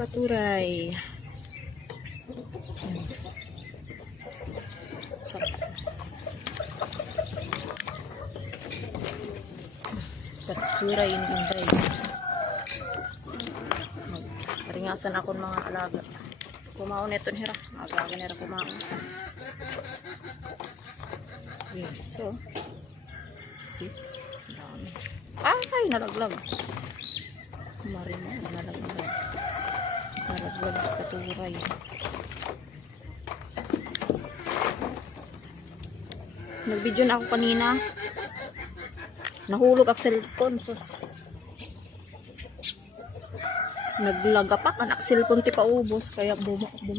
Paturay. Paturay yung inday. Paringasan ako ng mga alaga. Kumaon ito nira. Alaga nira kumaon. Ito. See? Dami. Ay, nalaglag. Marina, nalaglag. Nalaglag sa katuray. Nag-video na ako kanina. Nahulog ang cellphone. Sus. Naglagapak ang cellphone ti paubos. Kaya bumuk bum